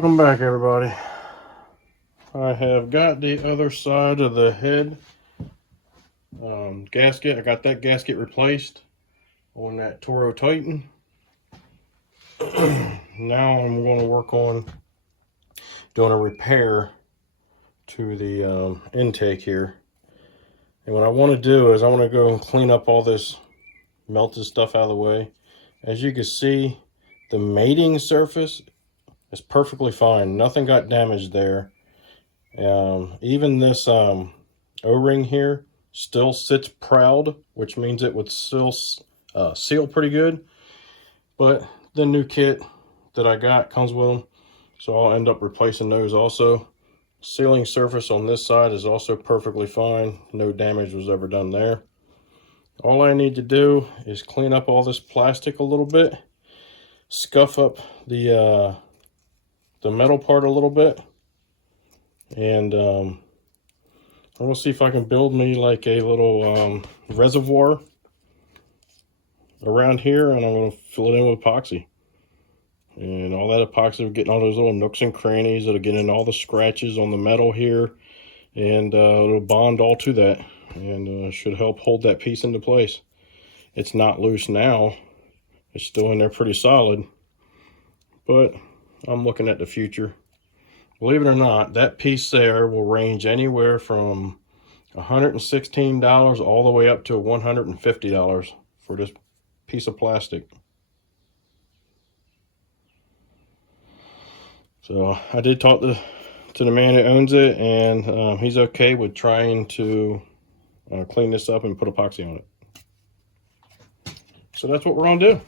Welcome back, everybody. I have got the other side of the head gasket. I got that gasket replaced on that Toro Titan. Now I'm going to work on doing a repair to the intake here. And what I want to do is I want to go and clean up all this melted stuff out of the way. As you can see, the mating surface is perfectly fine. Nothing got damaged there. Even this O-ring here still sits proud, which means it would still seal pretty good. But the new kit that I got comes with them, so I'll end up replacing those also. Sealing surface on this side is also perfectly fine. No damage was ever done there. All I need to do is clean up all this plastic a little bit, scuff up the metal part a little bit, and I'm gonna see if I can build me like a little reservoir around here, and I'm gonna fill it in with epoxy. And all that epoxy will get in all those little nooks and crannies. It'll get in all the scratches on the metal here, and it'll bond all to that, and should help hold that piece into place. It's not loose now. It's still in there pretty solid, but I'm looking at the future. Believe it or not, that piece there will range anywhere from $116 all the way up to $150 for this piece of plastic. So I did talk to the man who owns it, and he's okay with trying to clean this up and put epoxy on it. So that's what we're gonna do.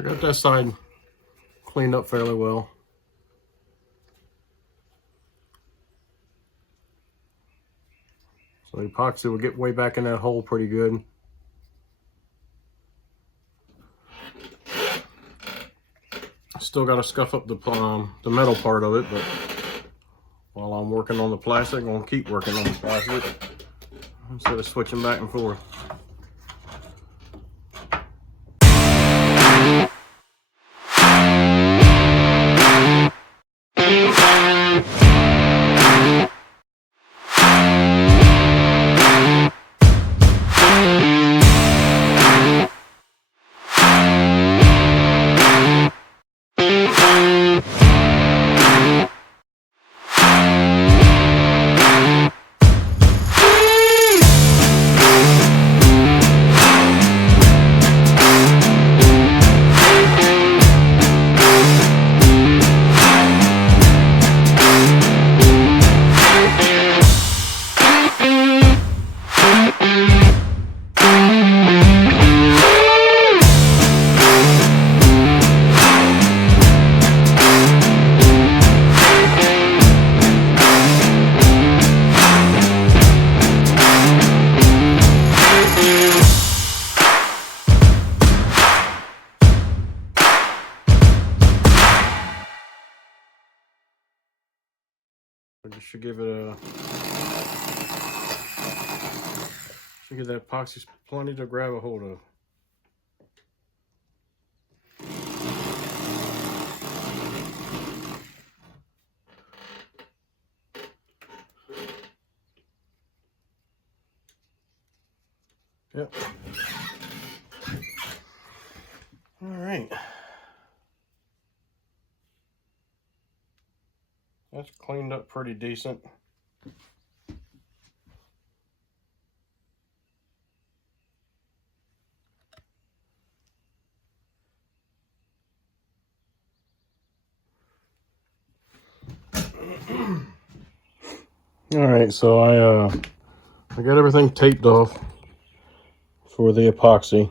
I got that side cleaned up fairly well. So the epoxy will get way back in that hole pretty good. Still got to scuff up the metal part of it, but while I'm working on the plastic, I'm going to keep working on the plastic instead of switching back and forth. should give it a, should give that epoxy plenty to grab a hold of. Yep. All right. That's cleaned up pretty decent. All right, so I got everything taped off for the epoxy,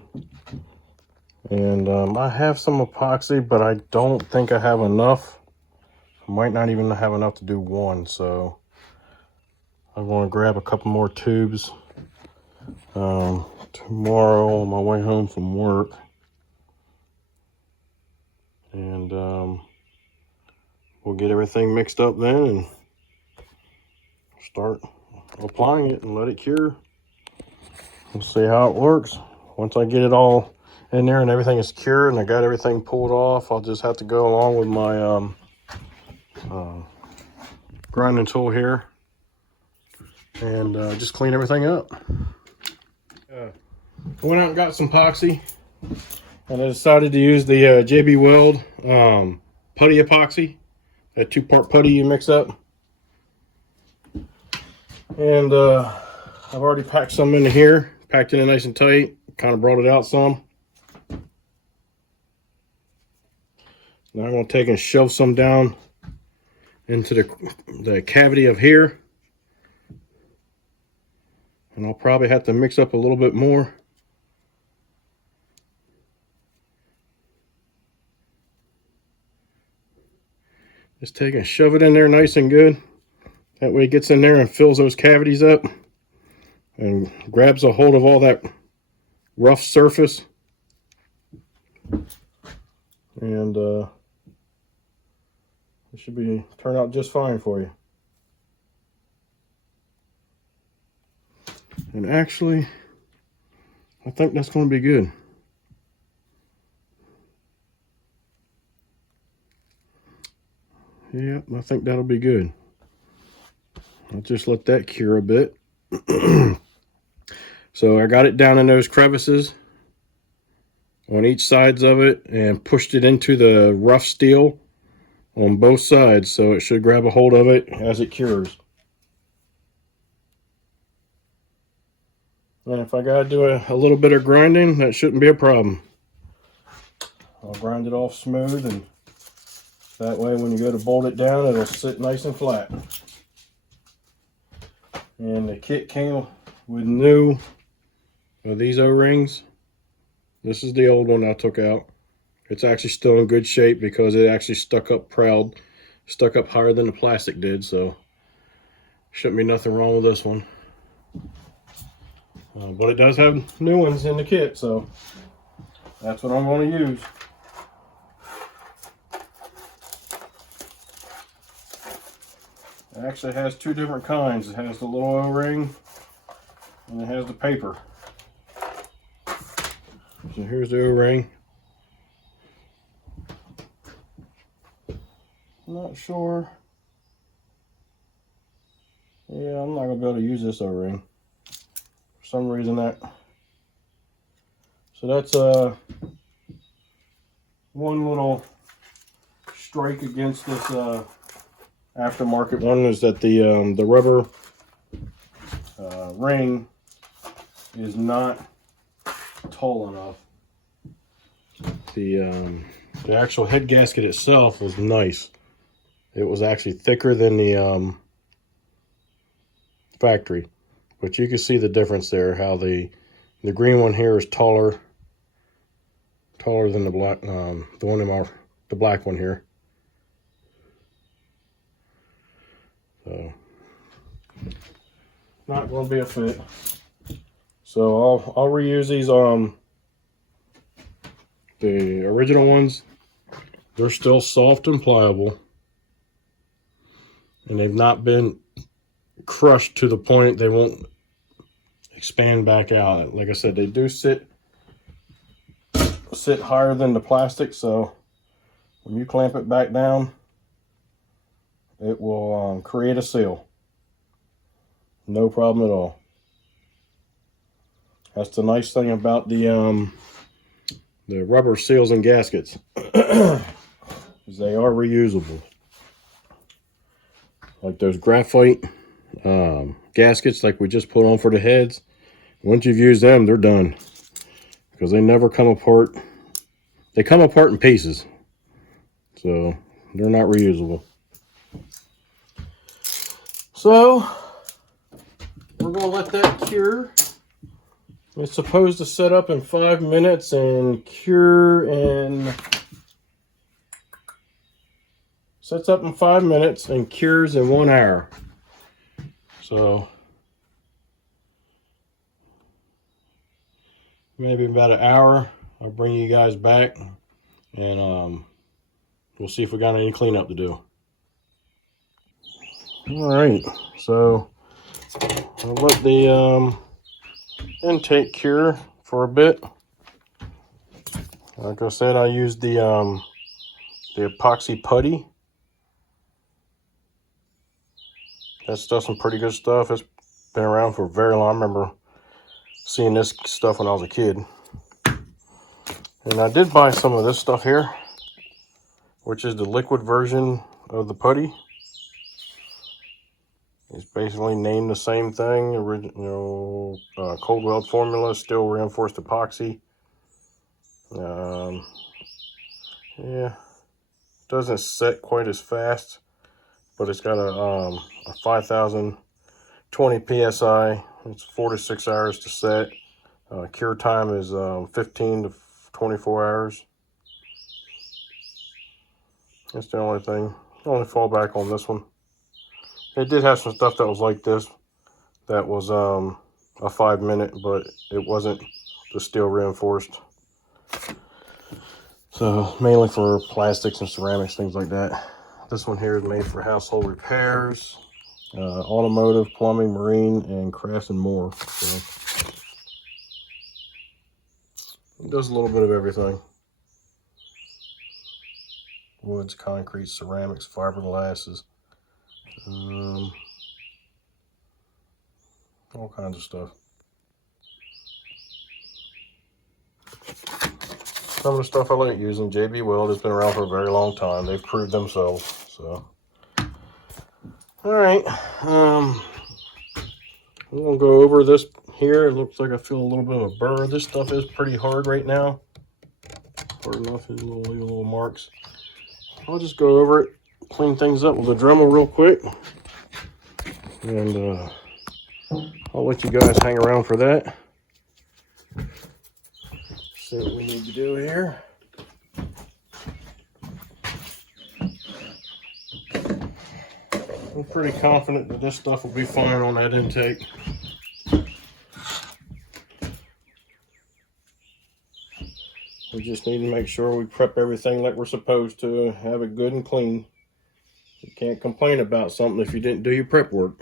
and I have some epoxy, but I don't think I have enough. I might not even have enough to do one, so I'm going to grab a couple more tubes tomorrow on my way home from work, and we'll get everything mixed up then and start applying it and let it cure. We'll see how it works. Once I get it all in there and everything is cured and I got everything pulled off, I'll just have to go along with my grinding tool here and just clean everything up. I went out and got some epoxy, and I decided to use the JB Weld putty epoxy, that 2-part putty you mix up. And I've already packed some in here, packed it in nice and tight, kind of brought it out some. Now I'm going to take and shove some down into the cavity of here. And I'll probably have to mix up a little bit more. Just take and shove it in there nice and good. That way it gets in there and fills those cavities up and grabs a hold of all that rough surface. And it should turn out just fine for you. And actually, I think that's going to be good. Yep, I think that'll be good. I'll just let that cure a bit. So I got it down in those crevices on each sides of it and pushed it into the rough steel on both sides, so it should grab a hold of it as it cures. And if I gotta do a little bit of grinding, that shouldn't be a problem. I'll grind it off smooth, and that way when you go to bolt it down, it'll sit nice and flat. And the kit came with new these O-rings. This is the old one I took out. It's actually still in good shape because it actually stuck up higher than the plastic did, so shouldn't be nothing wrong with this one. But it does have new ones in the kit, so that's what I'm going to use. It actually has two different kinds. It has the little O-ring and it has the paper. So here's the O-ring. Not sure. Yeah, I'm not going to be able to use this O-ring. For some reason that. So that's one little strike against this aftermarket one, is that the rubber ring is not tall enough. The actual head gasket itself was nice. It was actually thicker than the factory, but you can see the difference there. How the green one here is taller than the black, the black one here. So not going to be a fit. So I'll reuse these. The original ones, they're still soft and pliable. and they've not been crushed to the point they won't expand back out. Like I said, they do sit higher than the plastic, so when you clamp it back down, it will create a seal. No problem at all. That's the nice thing about the rubber seals and gaskets, is they are reusable. Like those graphite gaskets like we just put on for the heads. Once you've used them, they're done, because they never come apart. They come apart in pieces, so they're not reusable. So we're going to let that cure. It's supposed to set up in 5 minutes and cure in... Sets up in 5 minutes and cures in 1 hour. So maybe about an hour, I'll bring you guys back, and we'll see if we got any cleanup to do. All right, so I'll let the intake cure for a bit. Like I said, I used the epoxy putty. That's still some pretty good stuff. It's been around for very long. I remember seeing this stuff when I was a kid. And I did buy some of this stuff here, which is the liquid version of the putty. It's basically named the same thing. Original cold weld formula, steel reinforced epoxy. Yeah, doesn't set quite as fast, but it's got a 5020 psi. It's 4 to 6 hours to set. Cure time is 15 to 24 hours. That's the only thing. Only fallback on this one. It did have some stuff that was like this, that was a 5 minute, but it wasn't the steel reinforced. So mainly for plastics and ceramics, things like that. This one here is made for household repairs, automotive, plumbing, marine, and crafts and more. So it does a little bit of everything. Woods, concrete, ceramics, fiberglasses, all kinds of stuff. Some of the stuff I like using, JB Weld, has been around for a very long time. They've proved themselves. So, all right, I'm gonna go over this here. It looks like I feel a little bit of a burr. This stuff is pretty hard right now. Hard enough, it will leave little marks. I'll just go over it, clean things up with a Dremel real quick, and I'll let you guys hang around for that. See what we need to do here. I'm pretty confident that this stuff will be fine on that intake. We just need to make sure we prep everything like we're supposed to, have it good and clean. You can't complain about something if you didn't do your prep work.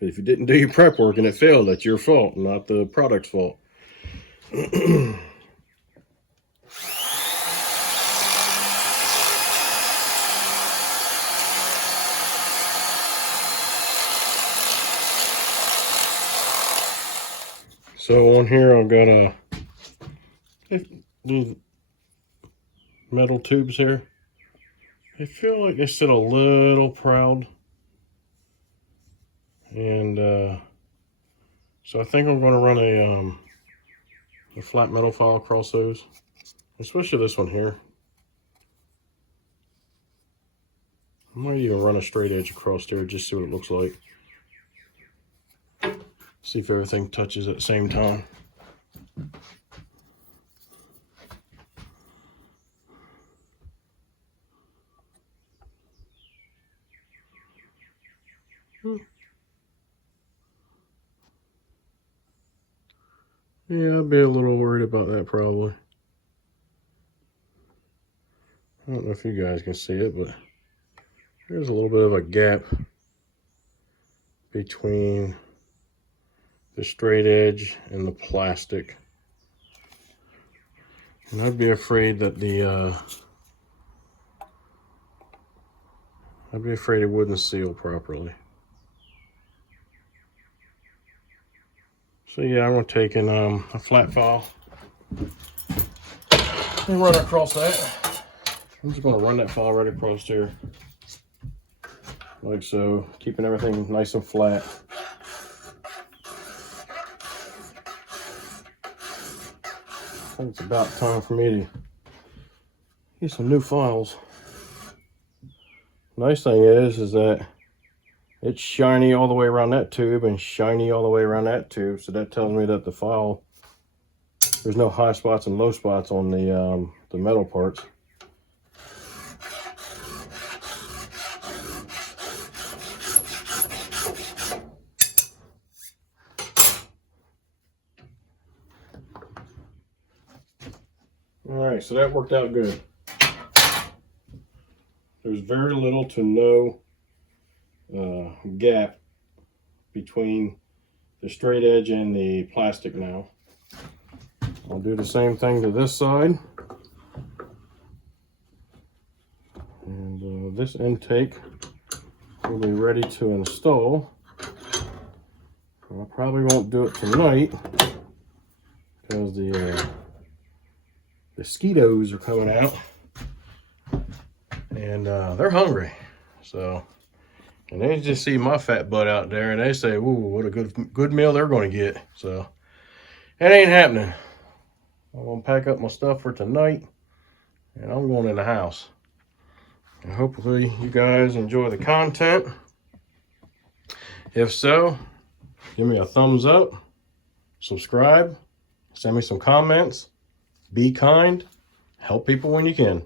If you didn't do your prep work and it failed, that's your fault, not the product's fault. So on here I've got these metal tubes here. I feel like they sit a little proud, and so I think I'm going to run a flat metal file across those, especially this one here. I might even run a straight edge across there, just see what it looks like. See if everything touches at the same time. Yeah, I'd be a little worried about that probably. I don't know if you guys can see it, but There's a little bit of a gap between the straight edge and the plastic. And I'd be afraid that I'd be afraid it wouldn't seal properly. So yeah, I'm gonna take in a flat file and run across that. I'm just gonna run that file right across here, like so, keeping everything nice and flat. I think it's about time for me to get some new files. Nice thing is that it's shiny all the way around that tube and shiny all the way around that tube, so that tells me that the file, there's no high spots and low spots on the metal parts. All right, so that worked out good. There's very little to no gap between the straight edge and the plastic now. I'll do the same thing to this side. And this intake will be ready to install. I probably won't do it tonight because the mosquitoes are coming out and they're hungry. So, and they just see my fat butt out there and they say, "Ooh, what a good meal they're going to get." So it ain't happening. I'm gonna pack up my stuff for tonight and I'm going in the house. And hopefully you guys enjoy the content. If so, give me a thumbs up, subscribe, send me some comments, be kind, help people when you can.